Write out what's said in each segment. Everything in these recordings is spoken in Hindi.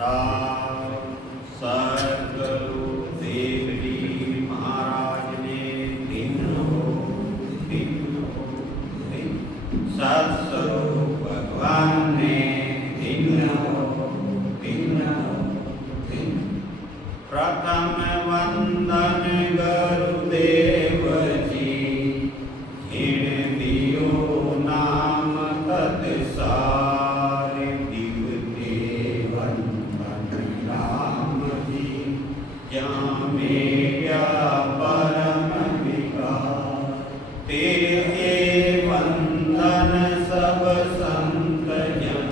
राम सद्गुरु देवजी महाराज ने सत्स्वरूप भगवान ने प्रथम वंदन गुरुदेव जी हिण दियो नाम तत्सार दिवते वंदन राम जी जामेया परम विकार तेरे वंदन सब संत जन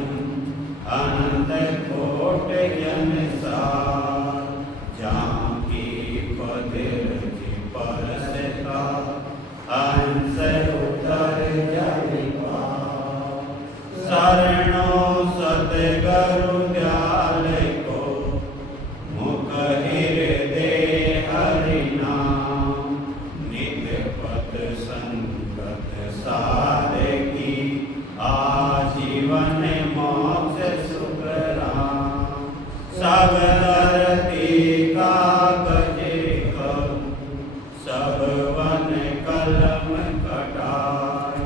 अनंत कोट जन सार जाकी पदिर परसता हंस उतर जनिपा शरणो सतगुरु दयाल को मुख हृदय हरि नाम नित पद संगत साधकी आजीवन मोक्ष सुख राम सब धरती कागज करूं सब वन कलम कटाय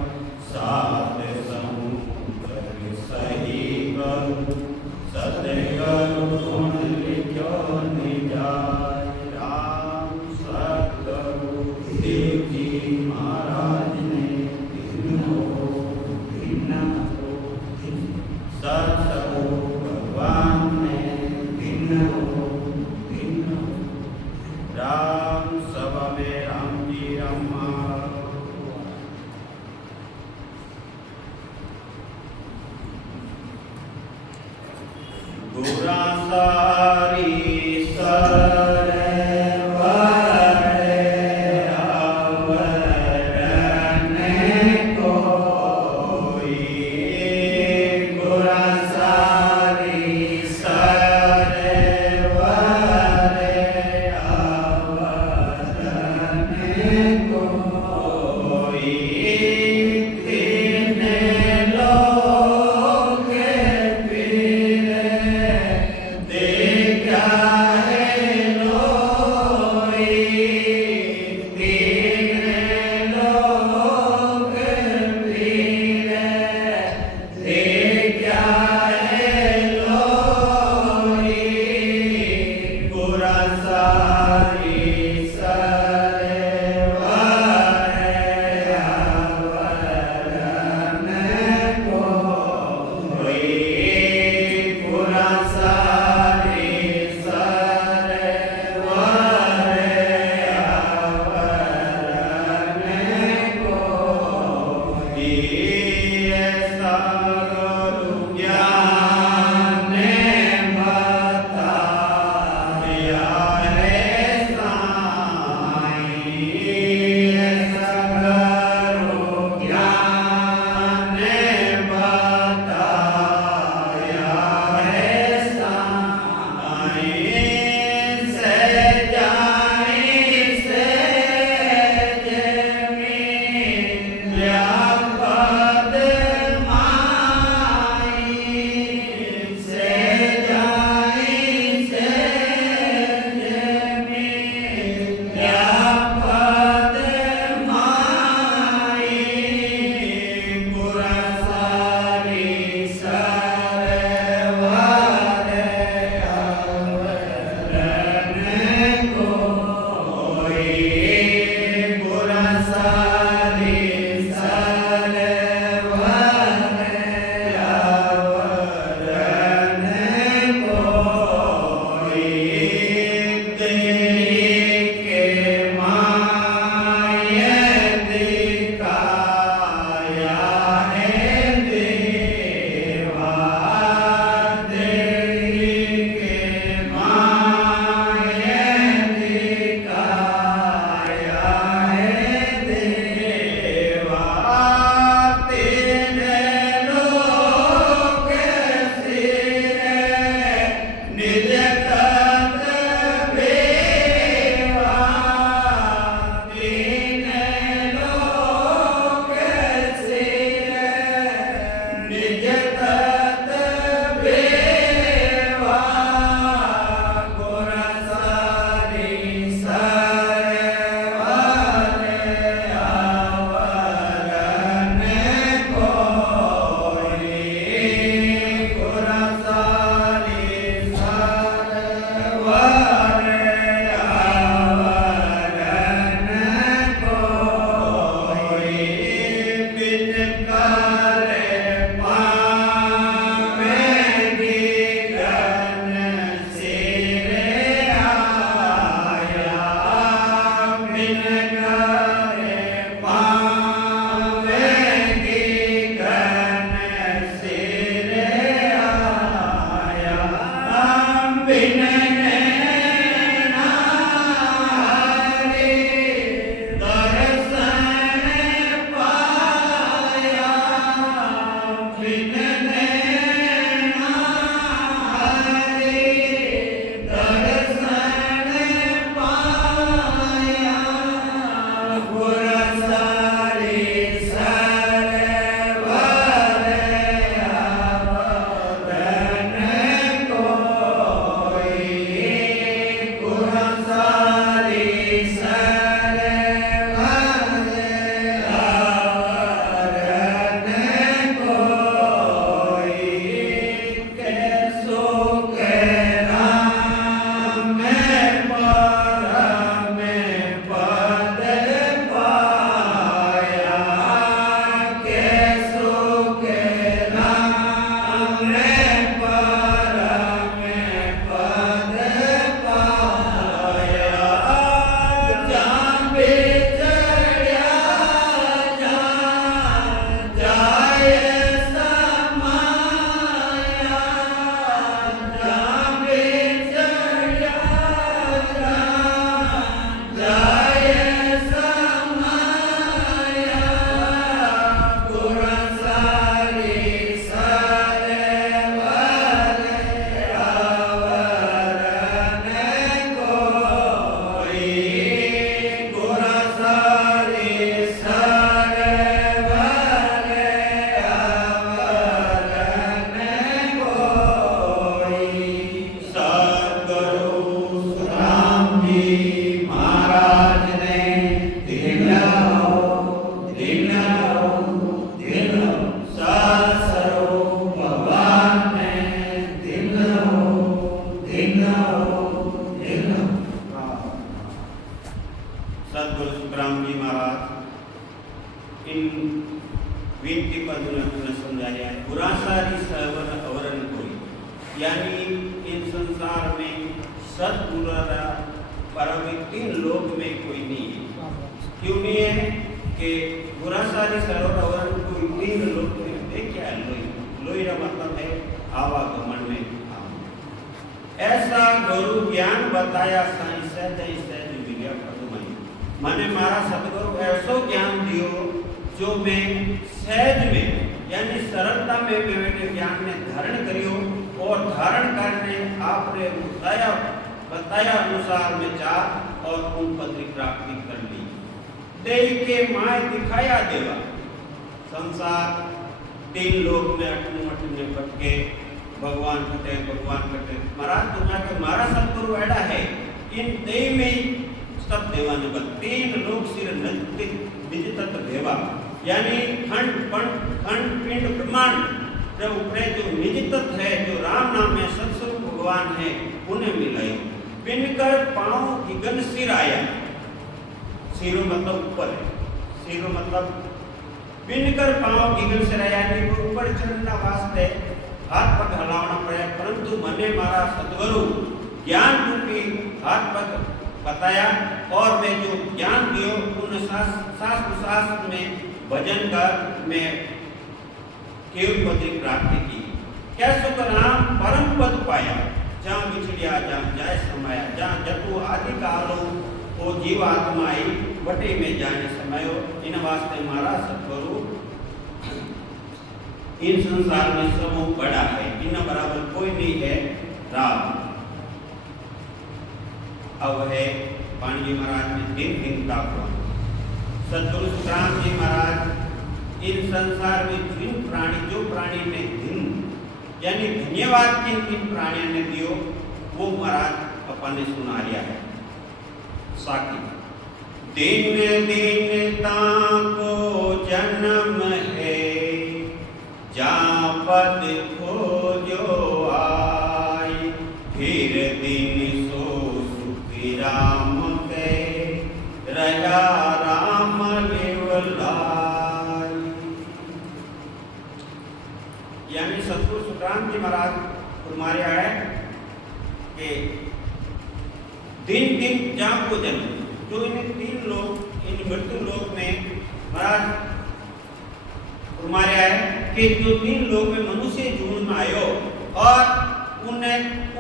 सात समुद्र सही करूं सतगुरु गुण लिखो निजाय राम सद्गुरु देव जी महाराज ने सत्स्वरूप भगवान ने राम सभा में राम जी रमा गुरा सारी सर God.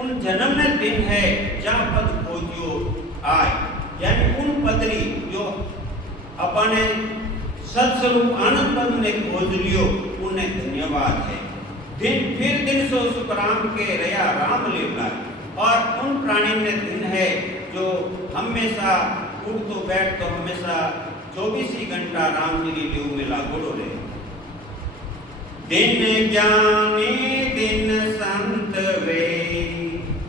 उन जन्म में दिन है जहाँ पद खोजियो आय, यानी उन पदरी जो अपने सत्स्वरूप आनंद पद ने खोज लियो उन्हें धन्यवाद है। फिर दिन सो सुख राम के रया राम लेवला, और उन प्राणी में दिन है जो हमेशा उठतो बैठतो हमेशा 24 ही घंटा राम जी की लीव में लागोड़ो रहे। दिन ज्ञानी दिन संत वे,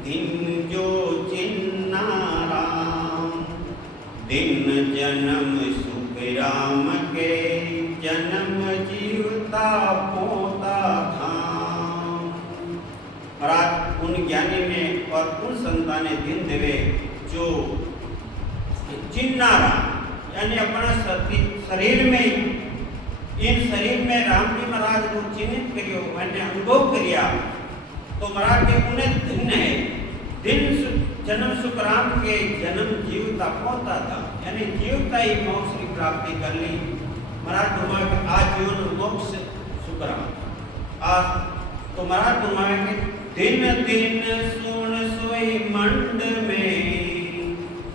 दिन जो चिन्ना राम, दिन जन्म सुख राम के, जन्म जीवता पोता धाम। और आज उन ज्ञानी ने और उन संतान ने दिन देवे जो चिन्ना राम, यानी अपना शरीर में इन शरीर में राम जी महाराज को चिन्हित करियो, मैंने अनुभव करिया तो महाराज के उन्हें धन्य है। दिन जन्म सुख राम के, जन्म जीवता पहुंचा था, यानी जीवता ही मोक्ष की प्राप्ति कर ली। महाराज तुम्हारे आज जीवन मोक्ष सुख राम आज तो महाराज तुम्हारे दिन दिन सुन सोई मंड में,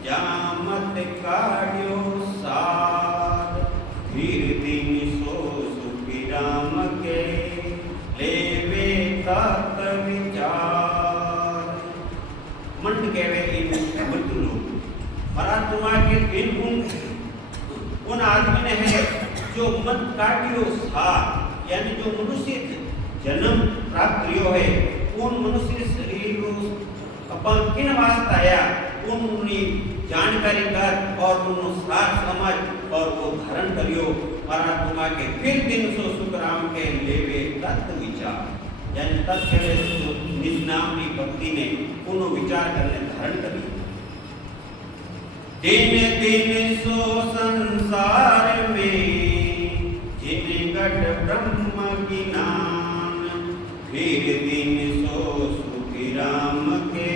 जामत काढ़ियो सार, फिर दिन सो सुखी राम के, लेवे तत् विचार। मंड कहवे इन मृत्यु लोग। महाराज तुम्हारे दिन उन आदमी ने है जो मन काटियो सार, यानी जो मनुष्य जन्म प्राप्त करियो है, उन मनुष्य शरीर अपन किन वास्ते आया उनकी जानकारी कर और उन सार समझ और वो धारण करियो। महाराज तुम्हारे के फिर दिन सो सुख राम के लेवे तत्व विचार, यानी तत्व निज नाम की भक्ति ने उन विचार करने धारण करी। दिन दिन सो संसार में, जिन गट ब्रह्म ज्ञान, फिर दिन सो सुखी राम के,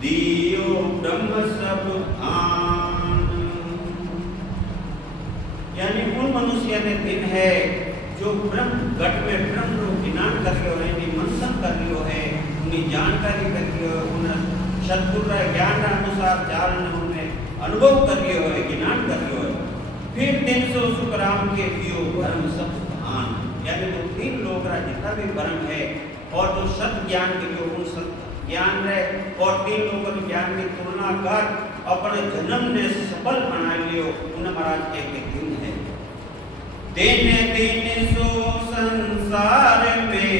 दियो ब्रह्म सब भान। यानी उन मनुष्य ने दिन है जो ब्रह्म घट में ब्रह्म रूप ज्ञान कर रहे हो, मंथन कर रहे है, उनकी जानकारी कर रहे हो, उन सदगुरु ज्ञान अनुसार चारण उन्हें अनुभव कर रहे हो, ज्ञान कर रहे हो। फिर दिन सो सुख राम के दियो ब्रह्म सब भान, यानी तो 3 लोग का जितना भी ब्रह्म है और जो सत ज्ञान के जो उन सत ज्ञान रहे और 3 लोगों के ज्ञान की तुलना कर अपने जन्म ने सफल बना लियो, उन महाराज के दिन है। दिन दिन सो संसार में,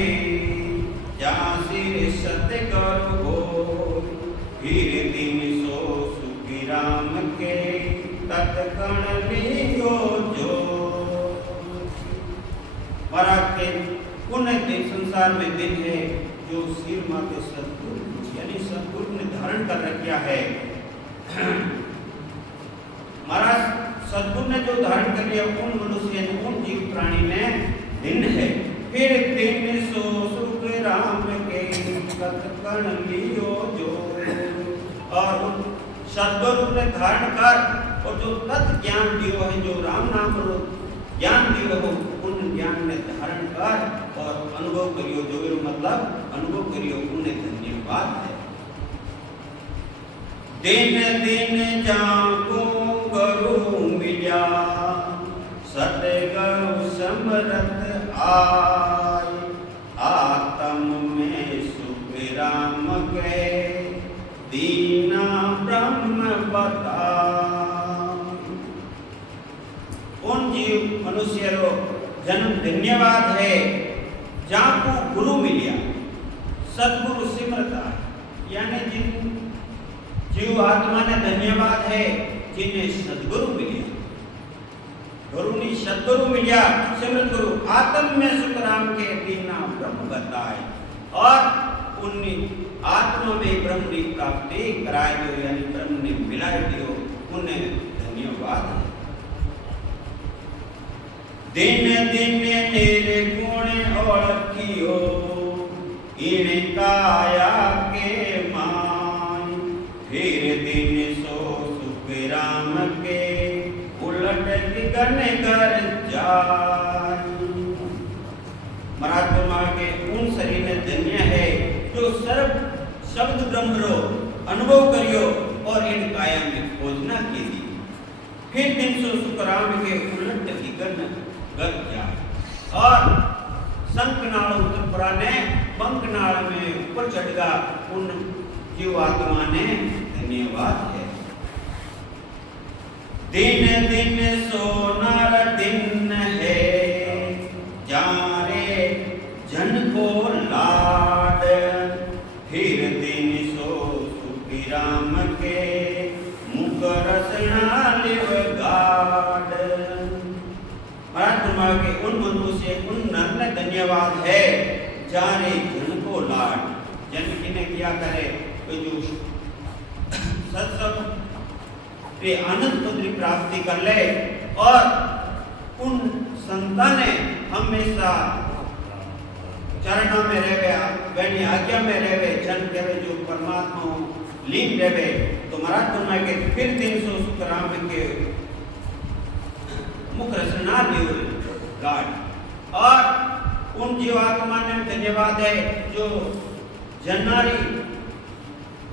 जहाँ सिर सत्य कर हो, फिर दिन सो सुखी राम के, तत्कण लियो जो। महाराज के पुण्य दिन संसार में दिन है जो सिर माते सदगुरु, यानी सदगुरु ने धारण कर रखा है। महाराज सदगुरु ने जो धारण कर लिया उन मनुष्य ने उन जीव प्राणी ने दिन है। फिर दिन सो सुख राम के, तत्कण लियो जो। और उन सदगुरु ने धारण कर और जो तत्व ज्ञान दियो है, जो राम नाम ज्ञान दियो हो, उन ज्ञान ने धारण कर और अनुभव करियो, जो मतलब अनुभव करियो, उन्हें धन्यवाद है। दिन दिन जाको गुरु मिल्या, सतगुरु समरथ आय, आत्म में सुख राम के, दीना ब्रह्म बताय। उन जीव मनुष्य रो जन्म धन्यवाद है जहाँ को गुरु मिलिया, सदगुरु सिमरता, यानी जिन जीव आत्मा ने धन्यवाद है जिन्हें सदगुरु मिलिया, गुरु ने सदगुरु मिलिया, सिमरत गुरु आत्म में सुख राम के, दीना ब्रह्म बताए। और उन्नी आत्मा में ब्रह्म की प्राप्ति कराए दियो, यानी ब्रह्म ने मिलाए दियो, उन्हें धन्यवाद है। दिन दिन निर्गुण ओळखियो, इन काया के मान, फिर दिन सो सुख राम के, उलट गगन कर जाय। महाराज के उन शरीर ने धन्य है जो शब्द ब्रह्मरो अनुभव करियो और इन कायम की खोजना कीजिए। फिर 300 सुखराम के उलट विगन गर जाए और शंखनाल उत्तरपुरा ने पंखनाल में ऊपर चढ़गा। उन जीवात्मा ने धन्यवाद है। दिन दिन सोनार दिन है जारे जन को लाड। फिर दिन सो सुखी राम के मुख रसना लिव गाड। महाराज फरमाया कि उन मनुष्य उन नर ने धन्यवाद है जारे जन को लाड। जन किने किया करे तो जो सत्संग वे आनंद पद की प्राप्ति कर ले और उन संतान ने हमेशा चरणों में रहे वैनी आज्ञा में रहे जन कहे जो परमात्मा लीन रहे। तो महाराज फरमाए के फिर 300 सुखराम के मुख रसना गाड। और उन जीवात्मा ने धन्यवाद है जो जन्नारी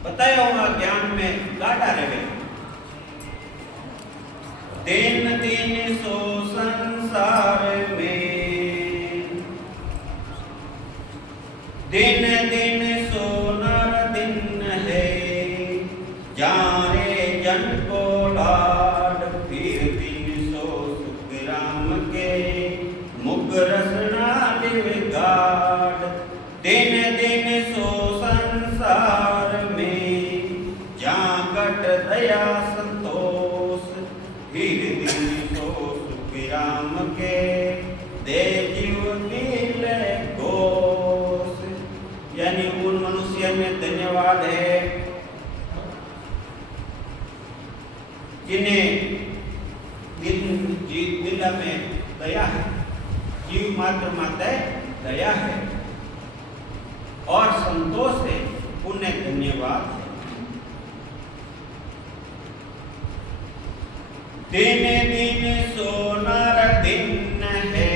बताया हुआ ज्ञान में गाढ़ा रहे। दिन दिन सो संसार में दिन दिन सो नर दिन है जारे जन को लाड। फिर दिन सो सुख राम के मुख रसना लिव गाड। दिन दिन सो संसार में जागट दया संतोष। फिर दिन सो सुख राम के दे जीव दिल घोष। यानी उन मनुष्य में धन्यवाद है जिन्हें दिल में दया है, जीव मात्र माते दया है और संतोष है, उन्हें धन्यवाद है। दिन दिन सोनार दिन है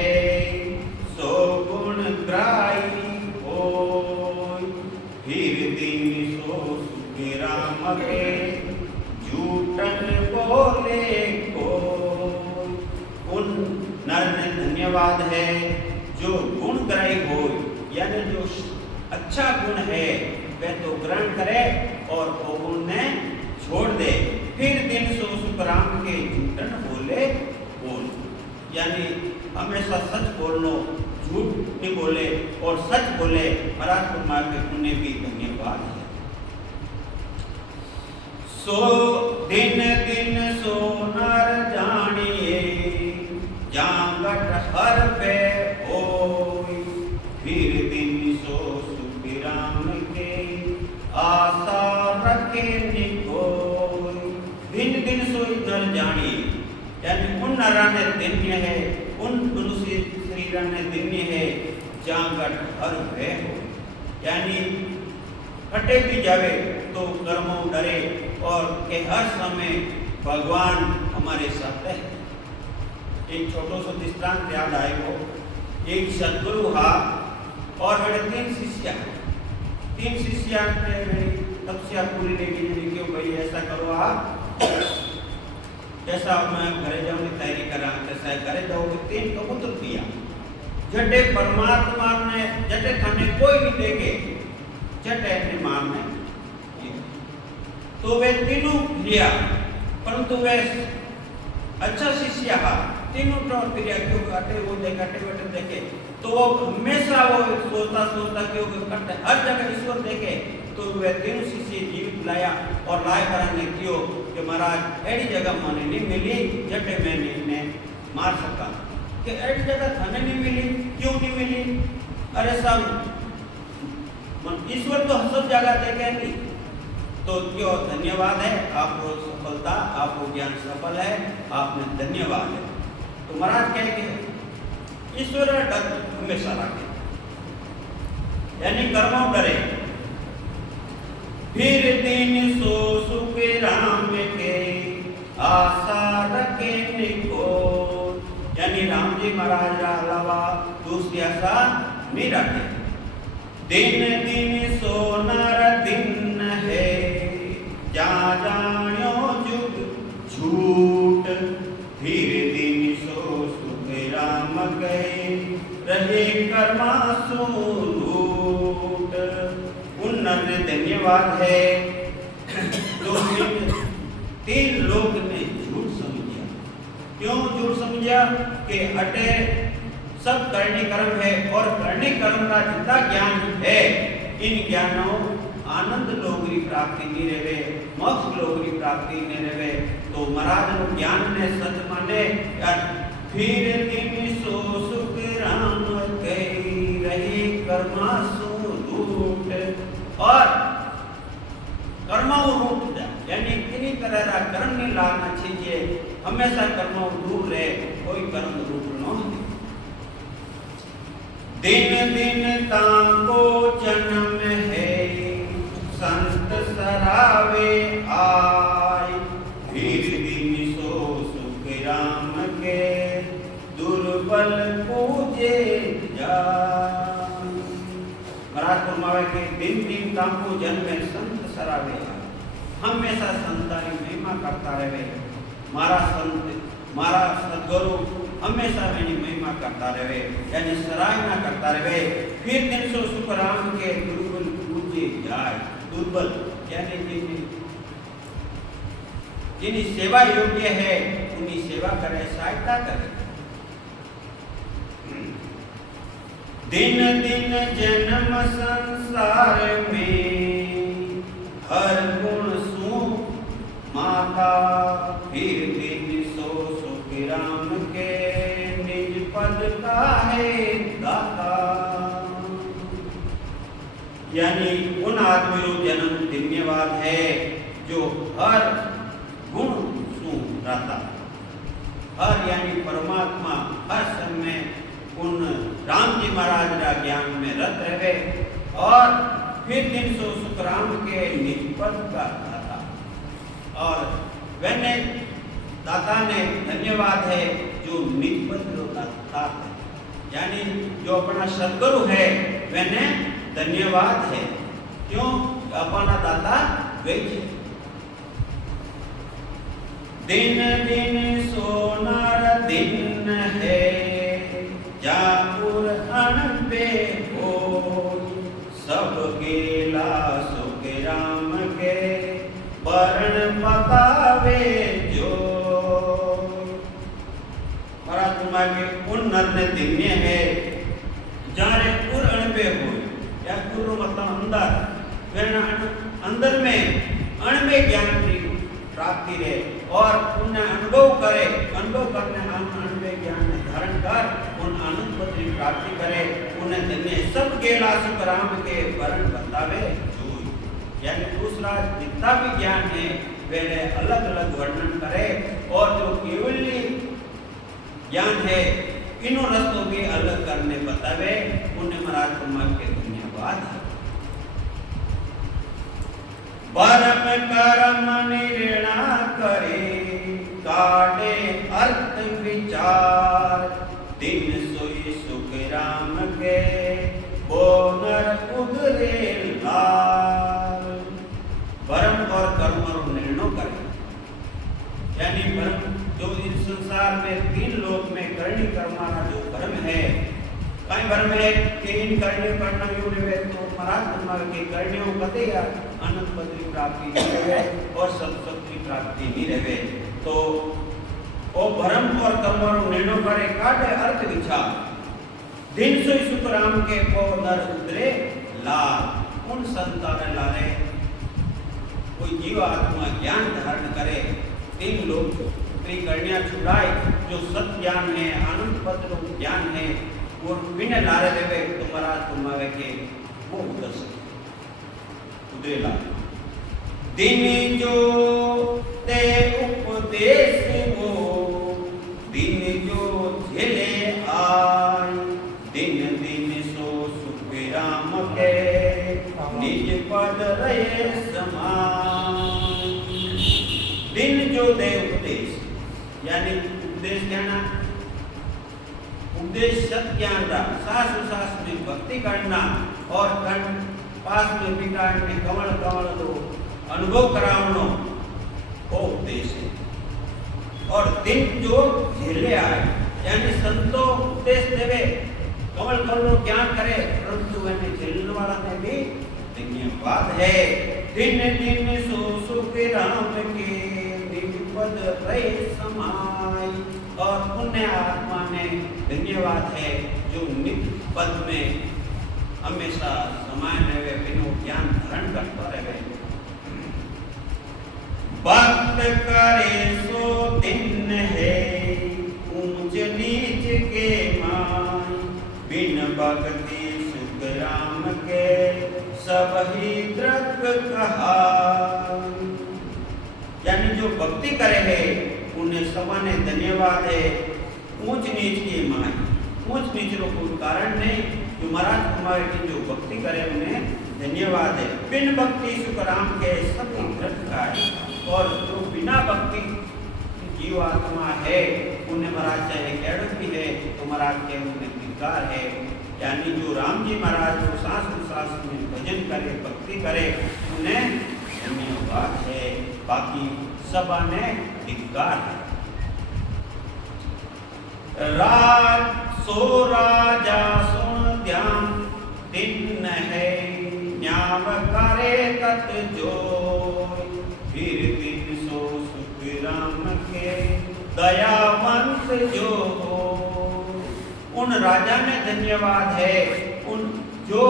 सो गुण ग्राही होय। फिर दिन सो सुख राम के झूठन बोले कोय। उन नर ने धन्यवाद है जो गुण ग्राही हो, यानी जो अच्छा गुण है वह तो ग्रहण करे और वो गुण ने छोड़ दे। फिर दिन सो सुख राम के झूठन बोले बोल, यानी हमेशा सच बोलनो, झूठ नहीं बोले और सच बोले। महाराज फरमाए के उन्हें भी धन्यवाद है। सो दिन दिन सो नर जानिए जागट हर पे होय। फिर दिन सो सुख राम के आशा रखे निकोय। दिन दिन सो नर जानिए, यानी उन नरा ने धन्य है, उन मनुष्य शरीर ने धन्य है जागट हर भय हो, यानी कटे भी जावे तो कर्मों डरे और के हर समय भगवान हमारे साथ है। एक छोटो सो दृष्टांत याद आए वो, एक सदगुरु हा और मेरे 3 शिष्य ने मेरी तपस्या पूरी नहीं की। क्यों भाई ऐसा करो आप, जैसा मैं घरे जाऊंगी तैयारी करा तैसा घरे जाओगे। 3 कबूतर दिया जटे परमात्मा ने जटे थाने कोई नहीं देखे जटे अपने मान ने तो वे तीनों लिया, परंतु वे अच्छा शिष्य हा तीनों टोर क्रिया क्यों काटे वो देखे तो वो हमेशा वो सोचता क्यों करते हर जगह ईश्वर देखे। तो वे 3 शिष्य जीवित लाया और लाए कराने क्यों कि महाराज ऐसी जगह माने नहीं मिली जटे मैं इन्हें मार सका, कि ऐसी जगह थाने नहीं मिली, क्यों नहीं मिली? अरे सब ईश्वर तो सब जगह देखे नहीं। तो क्यों धन्यवाद है, आपको सफलता, आपको ज्ञान सफल है, आपने धन्यवाद है। तो महाराज कहेंगे ईश्वर डर हमेशा रखे, यानी कर्मों डरे। फिर दिन सो सुख राम के आशा रखे निको, यानी राम जी महाराज का अलावा दूसरी आशा नहीं रखे। दिन दिन सो नर दिन धन्यवाद है जो इन 3 लोग ने झूठ समझा। क्यों झूठ समझा कि अटे सब करनी कर्म है और करनी कर्म का जितना ज्ञान है इन ज्ञानों आनंद लोगरी प्राप्ति नहीं रहे, मोक्ष लोगरी प्राप्ति नहीं रहे। तो महाराज नो ज्ञान ने सच माने फिर दिन सो सुख राम कही रही कर्मा सो रूट और कर्मों रूट यानी किन्हीं तरह का कर्म नहीं लाना चाहिए, हमेशा कर्मों दूर रहे, कोई कर्म रूप न हो। दिन दिन ताको जन्म है संत सरावे आय फिर दिन सो सुख राम के दुर्बल पूजे जाय। महाराज फरमावे के दिन दिन ताको जन्म है संत सरावे आय, हमेशा संतानी महिमा करता रहे। मारा संत मारा सद्गुरु हमेशा मेरी महिमा करता रहे यानी सराहना करता रहे। फिर दिन सो सुख राम के दुर्बल पूजे जाए। दुर्बल यानी जिन्हें सेवा योग्य है उन्हीं सेवा करे, सहायता करे। दिन दिन जन्म संसार में हर गुण सु माता फिर दिन सो सुख राम के निज पद का है दाता। यानी उन आदमी को जन्म धन्यवाद है जो हर गुण सु रहता, हर यानी परमात्मा हर समय उन राम जी महाराज का ज्ञान में रत रहे और फिर दिन सो सुख राम के निज पद का दाता। और वैने दाता ने धन्यवाद है जो निज पद लो दाता है यानी जो अपना सद्गुरु है वैने धन्यवाद है। क्यों? अपना दाता वही है। दिन दिन सोनार दिन है जापुर अनबे हो सब गेला सुख राम के वर्ण बतावे जो। महाराज तुम्हारे उन नर ने दिव्य है जारे पुर अणबे हो या पुर मतलब अंदर वर्ण अंदर में अणबे ज्ञान की प्राप्ति रहे और उन्हें अनुभव करे, अनुभव करने अणबे ज्ञान में धारण कर उन आनंद पद की प्राप्ति करे। उन्हें धन्य सब गेला सुख राम के वर्ण बतावे जो। यानी दूसरा जितना भी ज्ञान है वे अलग अलग वर्णन करे और जो केवली ज्ञान है इन्हों रस्तों भी अलग करने बतावे। उन्हें महाराज कुमार के धन्यवाद है। परम कर्म निर्णय करे काटे अर्थ विचार दिन सोई सुख राम के बोनर उदरे लाल। परम और कर्म और निर्णय करे यानी परम जो इस संसार में 3 लोक में करनी कर्माना जो कर्म है कई भरम है कि इन करने करना यूं रहे तो महाराज ब्रह्मा के करनियों कते या अनंत पद की प्राप्ति नहीं रहे और सब की प्राप्ति नहीं रहे। तो ओ भरम और कर्म और निर्णय करे काटे अर्थ विचार दिन सोई सुख राम के पो नर उतरे लाल। उन संतान लारे कोई जीव आत्मा ज्ञान धारण करे 3 लोग अपनी करनियां छुड़ाए जो सत ज्ञान है आनंद पद ज्ञान है वो बिना लारे देवे तुम्हारा तुम्हारे के वो उधर से उधरेला। दिन जो ते उपदेश वो दिन जो झेले आय दिन दिन सो सुख राम के निज पद रहे समान। दिन जो दे उपदेश यानी उपदेश कहना उपदेश सत ज्ञान का सास उसास में भक्ति करना और कर्ण पास में विकार में कमल कमल को अनुभव करावनो वो उपदेश है। और दिन जो झेले आए यानी संतो उपदेश देवे कमल कमल ज्ञान करे परंतु वह झेलने वाला ने भी धन्यवाद है। दिन दिन सो सुख राम के निज पद रहे समाई। और पुण्य आत्मा ने धन्यवाद है जो नित्य पद में हमेशा समाये रहे, बिनु ज्ञान धारण करता रहे। भक्त करे सो दिन है ऊंच नीच के माई। बिन भक्ति सुख राम के सब ही द्रग कहाई। यानी जो भक्ति करे है उन्हें समान धन्यवाद है। ऊंच नीच की माई, ऊंच नीच रो कोई कारण नहीं। जो महाराज कुमार की जो भक्ति करे उन्हें धन्यवाद है। बिन भक्ति सुख राम के सब ही द्रग कहाई। और जो बिना भक्ति जीवात्मा है उन्हें महाराज चाहे कैडक भी है तो महाराज के उन्हें धिक्कार है। यानी जो राम जी महाराज जो सांस में भजन करे, भक्ति करे, उन्हें धन्यवाद है। बाकी सब ने धिक्कार है। सो राजा सुन ध्यान दिन है न्याव करे तत जोय। फिर दिन सो सुख राम के दयावंत जो हो। उन राजा ने धन्यवाद है उन जो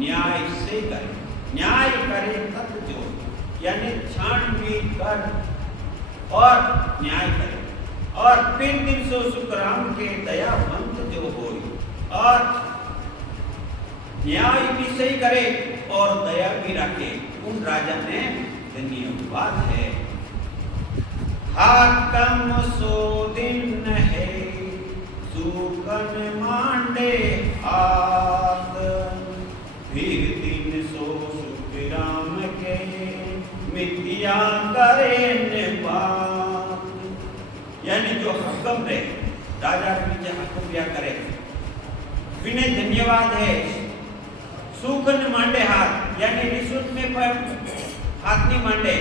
न्याय से करे, न्याय करे तत जो, यानी छानबीन कर और न्याय करे। और फिर दिन सो सुख राम के दयावंत जो हो और न्याय भी सही करे और दया भी रखे, उन राजा ने धन्यवाद है। हाकम सो दिन है सुकन मांडे हाथ। फिर दिन सो सुख राम के मिथ्या करे निपात। यानी जो हकम रहे, राजा के नीचे हकम या करे, विनय धन्यवाद है। सुकन मांडे हाथ, यानी रिश्वत में पर हाथ नहीं मांडे,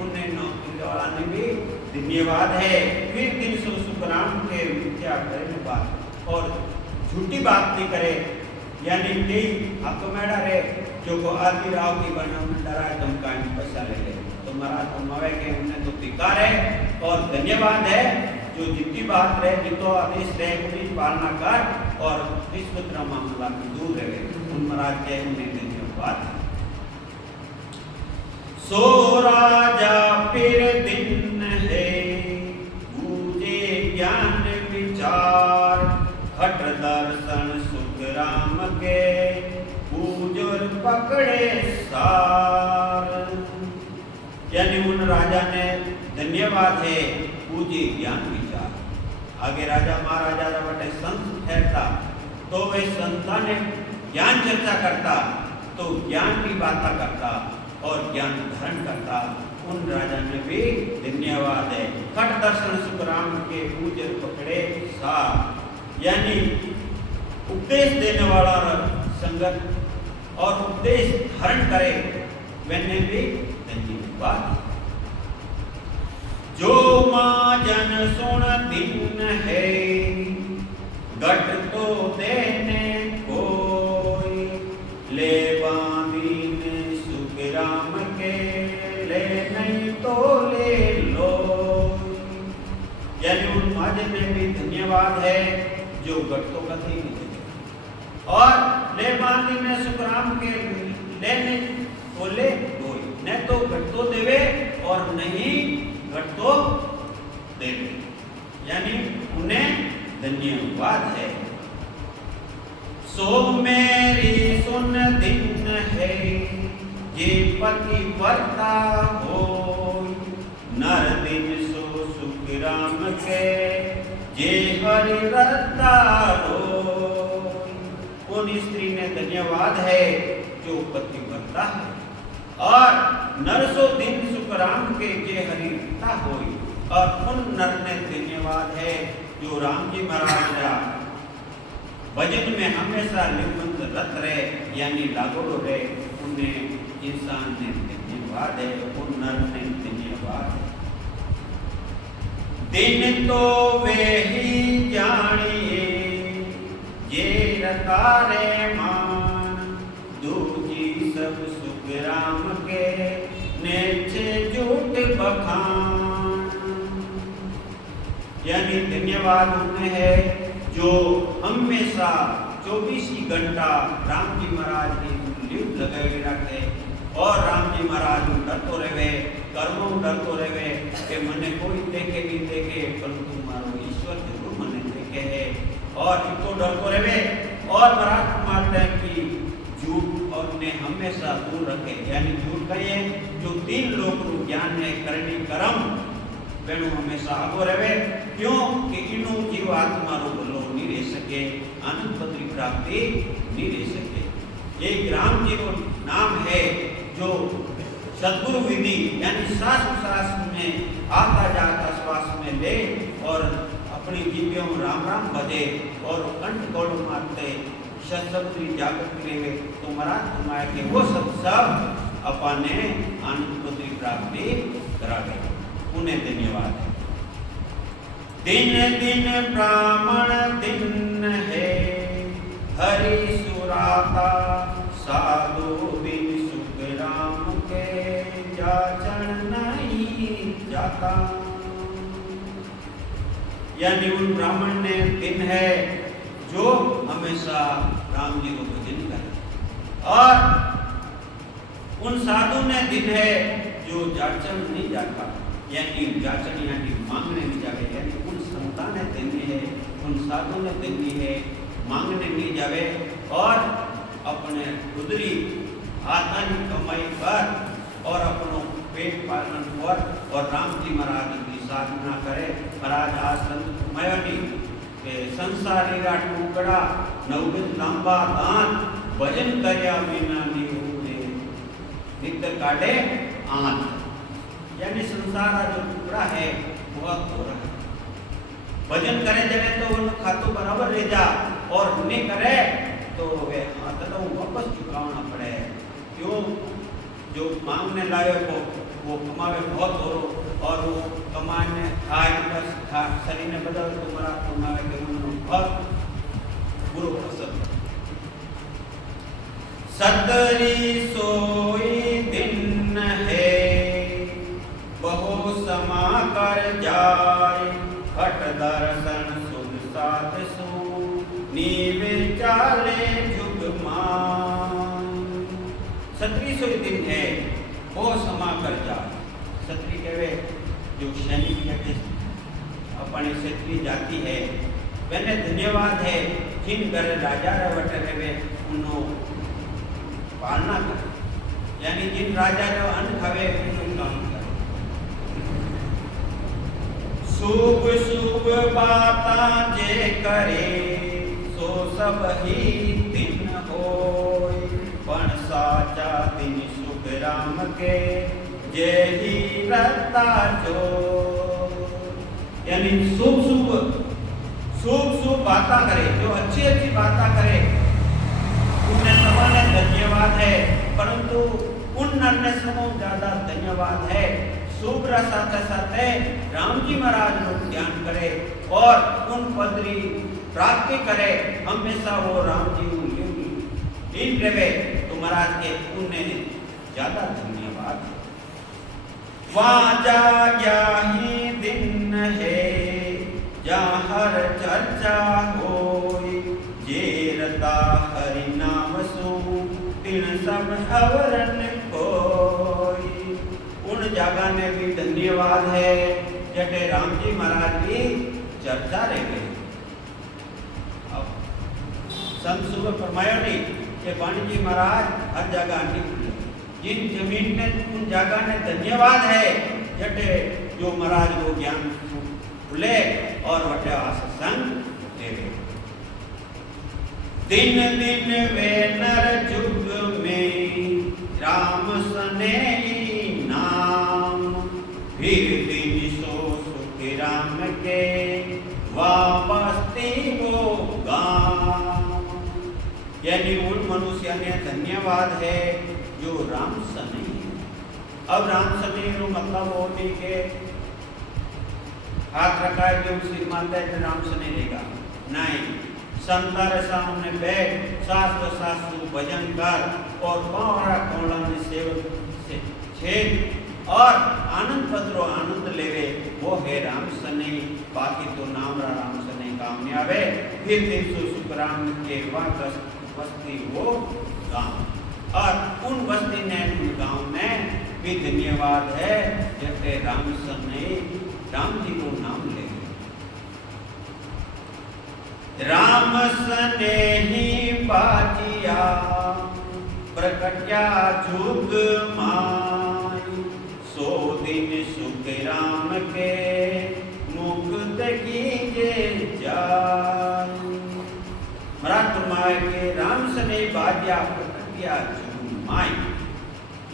उन्हें नौकरी वाला ने भी धन्यवाद है। फिर दिन सो सुख राम के मिथ्या करे बात और झूठी बात नहीं करे। यानी नहीं हकमेड़ा रे जो को आदि राव की बना डरा धमकाए पैसा ले ले तो महाराज कमावे के उन्हें तो धिक्कार है। और धन्यवाद है जो जितनी बात रहे, जितो आदेश रहे उनकी पालना कर और रिश्वत मामला में दूर रहे, उन महाराज के उन्हें धन्यवाद। सो राजा फिर दिन है बूझे ज्ञान विचार। घट दर्शन सुख राम के बूझर पकड़े सार। यानी उन राजा ने धन्यवाद है बूझे ज्ञान विचार। आगे राजा महाराजा बटे संत ठहरता तो वे संता ने ज्ञान चर्चा करता तो ज्ञान की बातें करता और ज्ञान धारण करता, उन राजा ने भी धन्यवाद है। खट दर्शन सुख राम के पूजर पकड़े सार। यानी उपदेश देने वाला संगत और उपदेश धारण करे मैंने भी धन्यवाद। जो माँ जन सुन दिन है गट तो देने कोई। ले बांदीन सुख राम के ले नहीं तो ले लो। यानी उन महाजन में भी धन्यवाद है जो गट तो कभी नहीं देते और ले बांदीन सुख राम के लेने तो ले कोई, न तो गट तो देवे और नहीं घट तो देवे। यानी उन्हें धन्यवाद है। सो मेरी सुन दिन है ये पति वर्ता हो। नर दिन सो सुख राम के जे हरि रता हो। उन स्त्री ने धन्यवाद है जो पति वर्ता है और नरसो दिन सुख राम के जे हरिता होई। और उन नर ने धन्यवाद है जो राम जी महाराज भजन में हमेशा निबंध रत रहे, यानी लागोड़ो रहे, उन्हें इंसान ने धन्यवाद है, उन नर ने धन्यवाद है। दिन तो वे ही जानिए ये रतारे मान दूजी सब सुख राम के, नेचे झूठ बखान। यानी धन्यवाद उन्हें है जो हमेशा 24 ही घंटा राम जी महाराज की लीव लगाई रखे और राम जी महाराज डरतो रहे, कर्मों डरतो रहे कि मने कोई देखे नहीं देखे, परंतु मारो ईश्वर जरूर मने देखे है और इनको डरतो रहे। और महाराज मानते हैं कि झूठ और ने हमेशा दूर रखे, यानी झूठ कहिए जो 3 लोक रू ज्ञान है करनी कर्म वेणु हमेशा आगो रहे। क्यों कि इनु जीव आत्मा रो भलो नहीं रह सके, आनंद पत्री प्राप्ति नहीं रह सके। ये राम जी रो नाम है जो सद्गुरु विधि यानी सांस सांस में आता जाता श्वास में ले और अपनी जीवियों राम राम भजे और कंठ गौड़ मारते शब्दी जागृत रहे तो महाराज तुम्हारे के वो सब अपने आनंद पत्री प्राप्ति करा गए। उन्हें धन्यवाद। दिन दिन ब्राह्मण दिन है, हरि सुराता साधु बिन सुख राम के, जाचन नहीं जाता। यानी उन ब्राह्मण ने दिन है जो हमेशा राम जी को भजन करे और उन साधु ने दिन है जो जाचन नहीं जाता, यानी जाचन यानी मांगने नहीं जावे। यानी उन संतान ने देनी है, उन साधु ने देनी है, मांगने नहीं जावे और अपने रुद्री आत्मा कमाई कर और अपनो पेट पालन कर और राम जी महाराज की साधना करे। महाराज आज संत मयोनी के संसारी रा टुकड़ा नवगत लांबा दान भजन करया बिना नी होते नित्य काटे आंत। यानी संसार का जो टुकड़ा है बहुत हो रहा है, भजन करे जने तो वो खातू बराबर रह जा और नहीं करे तो वे आंतों वापस चुकावना पड़े। क्यों जो मांगने लायो को वो कमावे बहुत हो और वो कमाने खाए बस शरीर ने बदल तो मरा कमावे के उन्होंने बहुत बुरो असर। सतरी सोई दिन है, बहु समा कर जाए, हट दर्शन सुध साध सो, नीवे चाले जुग मान। सतरी सोई दिन है, बहु समा कर जाए। सत्री कहे जो सैनिक है अपनी क्षत्रिय जाति है, मैंने धन्यवाद है जिन घर राजा रवट रहे उन्हों पालना करे, यानी जिन राजा रो अन्न खावे उन्हों काम करे। शुभ शुभ बाता जे करे, सो सब ही दिन होय, पण साचा दिन सुख राम के, जय ही रता जो। यानी शुभ शुभ बातें करे, जो अच्छी अच्छी बातें करे उन्हें सबने धन्यवाद है, परंतु उन नन्हे समों ज्यादा धन्यवाद है शुभ साथ साथ राम जी महाराज लोग ध्यान करे और उन पदरी प्राप्ति करे। हमेशा वो राम जी इन रहे तो महाराज के उन्हें ज्यादा धन्यवाद। वाजा क्या ही दिन है, जहाँ हर चर्चा होई, जेरता हरि नाम सु, तिन सब अवरन कोई। उन जगह में भी धन्यवाद है जटे राम जी महाराज की चर्चा रह गई। अब संत सुबह फरमाया नहीं कि वाणी जी महाराज हर जगह नहीं खुले, जिन जमीन में उन जगह ने धन्यवाद है जटे जो महाराज को ज्ञान खुले और वटे आसंग ले गए। दिन दिन वे नर जुग में राम सने नाम, फिर दिन सो सुख राम के, वापस वो गाम। यानी उन मनुष्य ने धन्यवाद है जो राम सने है। अब राम सने रो मतलब वो नहीं के हाथ रखा है जो सिर मानता है राम सने लेगा, नहीं। संतारे सामने बैठ सासु सासु भजन कर और कौड़ा कौड़ा में सेवक से छेद और आनंद पत्रो आनंद लेवे वो है राम सने बाकी तो नाम राम सने काम नहीं आवे। फिर 300 सुखराम के वहाँ बस्ती वो गांव और उन बस्ती ने उन गांव में भी धन्यवाद है जैसे राम सने राम जी को नाम ले राम सने ही बाजिया प्रकट्या जुग माई 100 दिन सुख राम के मुक्त कीजे जाई। महाराज फरमाए के राम सने बाजिया प्रकट्या जुग माई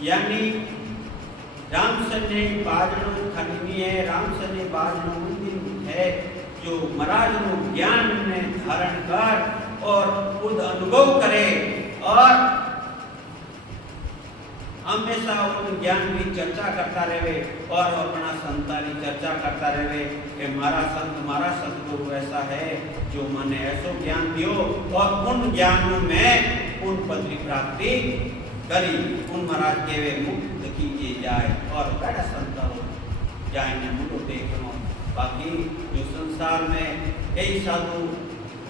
यानी राम सने बाजनो खननी है राम सने बाजनो दिन है जो महाराज नु ज्ञान ने धारण कर और खुद अनुभव करे और हमेशा उन ज्ञान की चर्चा करता रहे और अपना संतानी चर्चा करता रहे कि हमारा संत हमारा सतगुरु ऐसा है जो मने ऐसो ज्ञान दियो और उन ज्ञानों में उन पद की प्राप्ति करी उन महाराज के वे मुक्त कीजिए जाए और बड़ा संत हो जाए ने मुझे देखो। बाकी जो संसार में कई साधु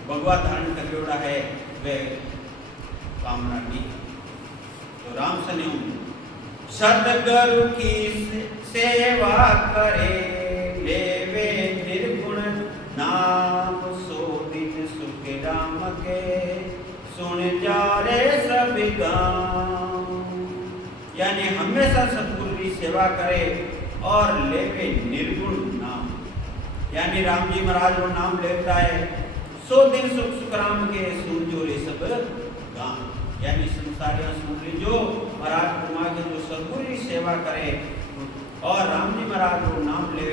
भगवत धारण कर जोड़ा है वे कामना की तो राम सने सदगुरु की सेवा करे लेवे निर्गुण नाम 100 दिन सुख राम के सुन जा रे सब गाँव यानी हमेशा सदगुरु की सेवा करे और लेवे निर्गुण नाम यानी राम जी महाराज वो नाम लेता है 100 दिन सुख सुखराम के सुन जो रे सब गाँव यानी संसारिया सुन ली जो महाराज कुमार के जो सदगुरु की सेवा करे और राम जी महाराज वो नाम ले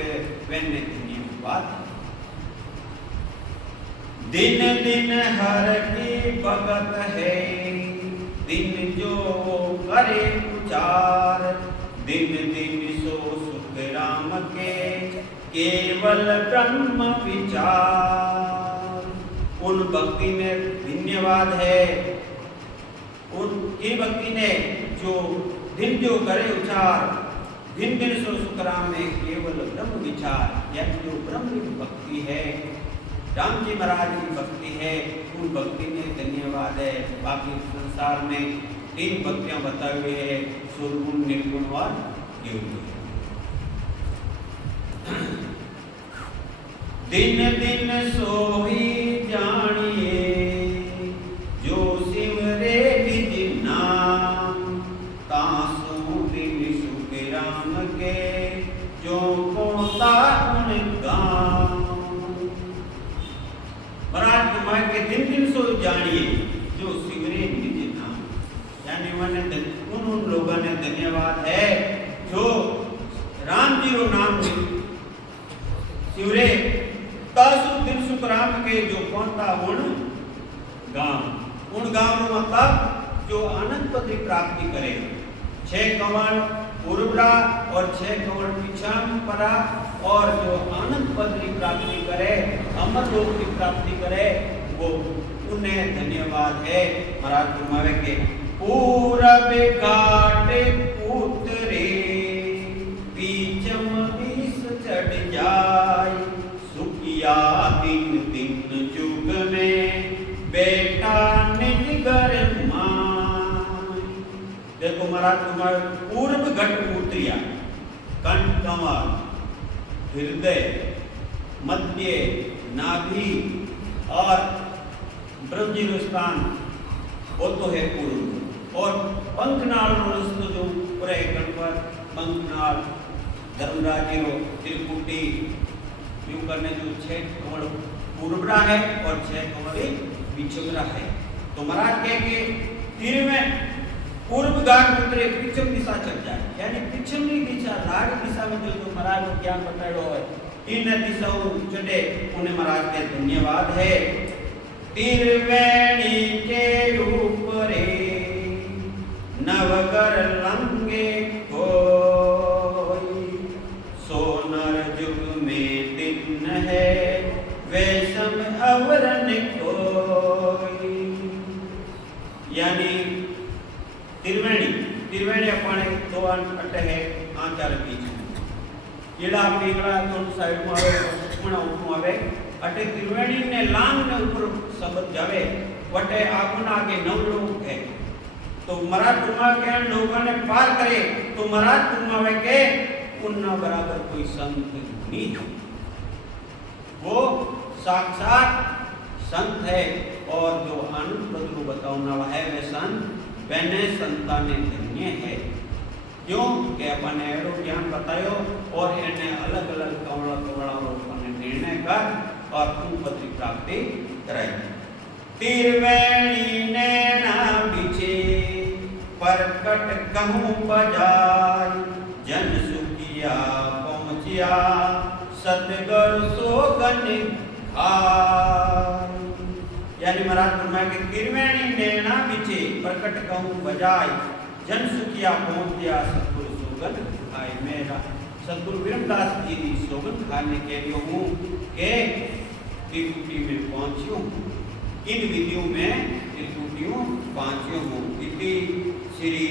वैन्य बात दिन दिन हर की भगत है दिन जो करे उचार दिन दिन सो सुख राम के केवल ब्रह्म विचार। उन भक्ति में धन्यवाद है उनकी भक्ति ने जो दिन जो करे उचार दिन दिन सो सुखराम में केवल ब्रह्म विचार यानी जो ब्रह्म की भक्ति है राम जी महाराज की भक्ति है उन भक्ति में धन्यवाद है। बाकी संसार में 3 भक्तियां बताए हुए है सुरगुण निर्गुण और निर्गुण। दिन दिन सोई जानिए जो सिमरे निज नाम तासु दिन सुख राम के जो कोता उन गाँव। महाराज कुमार के दिन दिन सो जानिए जो सिमरे निज नाम यानी मैंने उन लोगों ने धन्यवाद है जो राम जी को नाम सिमरे तासु दिन सुख राम के जो कौनता उन गांव मतलब जो अनंत पद की प्राप्ति करे 6 कंवल पूर्वरा और 6 कंवल पिछम परा और जो अनंत पद की प्राप्ति करे अमर लोक की प्राप्ति करे वो उन्हें धन्यवाद है। महाराज फरमावे के पूरब घाट उतरे पीछम दिस चढ़ जाय सुखिया दिन दिन जुग में बेटा निज घर माय। देखो महाराज तुम्हारे पूर्व घट उतरिया कंठ कमल हृदय मध्य नाभि और ब्रह्मजीरो स्थान वो तो है पूर्व और पंखनाल जो पूरे कंठ पर पंखनाल धर्मराजीरो त्रिपुटी यूं करने जो 6 कमल पूर्वरा है और 6 कमल पिछमरा है। तो महाराज कह के तीर में पूर्व घाट उतरे पिछम दिशा चल जाए यानी पिछमनी दिशा राग दिशा में जो महाराज को ज्ञान बताया है इन दिशाओं चढ़े उन्हें महाराज के धन्यवाद है। तिरवेणी के ऊपरे नवगर लंगे कोई सोनर जुग में दिन है वैषम अवरण को अक्षर बीच में केड़ा पीगड़ा तो साइड में आवे सुखमणा ऊपर आवे अटे त्रिवेणी ने लांग ने ऊपर शब्द जावे वटे आगुना आगे नौ लोग है तो मराठुमा के लोगों ने पार करे तो मराठुमा वे के उन्ना बराबर कोई संत नहीं है वो साक्षात संत है और जो आनंद बदलू बताने वाला है वे संत बने संताने धन्य है क्यों कि अपन एरो ज्ञान बतायो और इन्हें अलग अलग कमला कमला अपने निर्णय कर और कुपति प्राप्ति कराई तिरवेणी ने ना पीछे परकट कहूँ बजाय जन सुखिया पहुँचिया सतगुरु सोगन यानी महाराज फरमाया कि त्रिवेणी नैना पीछे प्रकट कहूँ बजाय जन सुखिया पहुँच गया सतगुरु सोगन खाए मेरा सतगुरु विरमदास जी की सोगन खाने के लिए हूँ के त्रिकुटी में पहुँच्यो इन विधियों में त्रिकुटियों पहुँच्यो हूँ इति श्री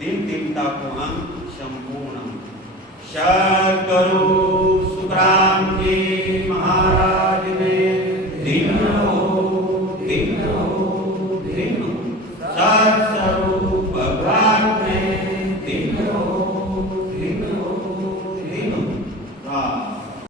दिन दिनता को हम संपूर्ण शत करो